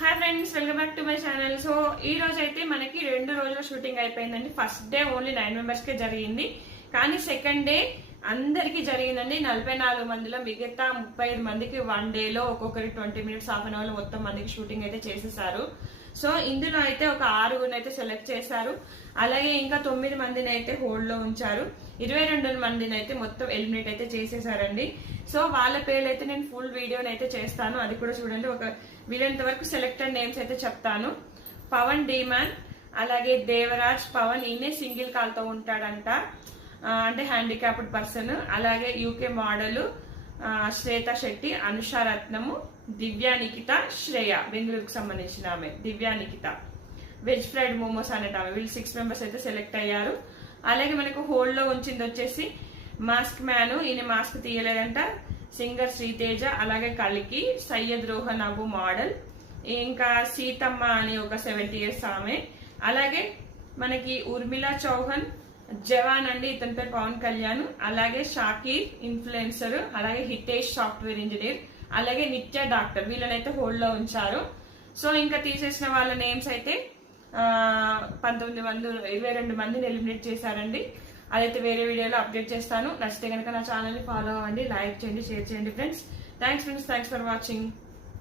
Hi friends, welcome back to my channel. So ఈ రోజు అయితే మనకి 2 రోజుల షూటింగ్ అయిపోయిందండి. ఫస్ట్ డే ఓన్లీ 9 మెంబర్స్ కే జరిగింది, కానీ సెకండ్ డే అందరికి జరిగిందండి. 44 మందిలో మిగతా 35 మందికి వన్ డే లో ఒక్కొక్కరికి 20 మినిట్స్ హాఫ్ అన్ అవర్ లో మొత్తం మందికి షూటింగ్ అయితే చేసేసారు. సో ఇందులో అయితే ఒక 6 అయితే సెలెక్ట్ చేశారు. అలాగే ఇంకా 9 మందిని అయితే హోల్డ్ లో ఉంచారు. 22 మందిని అయితే మొత్తం ఎలిమినేట్ అయితే చేసేసారండి. సో వాళ్ళ పేర్లు అయితే నేను ఫుల్ వీడియోని అయితే చేస్తాను, అది కూడా చూడండి. ఒక వీలైనంత వరకు సెలెక్టెడ్ నేమ్స్ అయితే చెప్తాను. పవన్ డీమాన్, అలాగే దేవరాజ్ పవన్, ఈయనే సింగిల్ కాల్ తో ఉంటాడంట, అంటే హ్యాండిక్యాప్డ్ పర్సన్. అలాగే యూకే మోడల్ శ్వేత శెట్టి, అనుషా రత్నము, దివ్యా నిఖిత, శ్రేయ బెంగళూరుకు సంబంధించిన ఆమె దివ్యా నిఖిత, వెజ్ ఫ్రైడ్ మోమోస్ అనేట ఆమె. వీళ్ళు 6 మెంబర్స్ అయితే సెలెక్ట్ అయ్యారు. అలాగే మనకు హోల్డ్ లో ఉంచింది వచ్చేసి మాస్క్ మ్యాన్, ఈయన మాస్క్ తీయలేదంట, సింగర్ శ్రీతేజ, అలాగే కలికి, సయ్యద్ రోహన్ అబు మోడల్, ఇంకా సీతమ్మ అని ఒక 70 years ఆమె. అలాగే మనకి ఉర్మిళ చౌహాన్, జవాన్ అండి, ఇతని పేరు పవన్ కళ్యాణ్. అలాగే షాకీర్ ఇన్ఫ్లుయెన్సర్, అలాగే హితేష్ సాఫ్ట్వేర్ ఇంజనీర్, అలాగే నిత్య డాక్టర్. వీళ్ళనైతే హోల్డ్ లో ఉంచారు. సో ఇంకా తీసేసిన వాళ్ళ నేమ్స్ అయితే 22 మందిని ఎలిమినేట్ చేశారండి. అదైతే వేరే వీడియోలో అప్డేట్ చేస్తాను. నచ్చితే కనుక నా ఛానల్ ని ఫాలో అవ్వండి, లైక్ చేయండి, షేర్ చేయండి ఫ్రెండ్స్. Thanks for watching.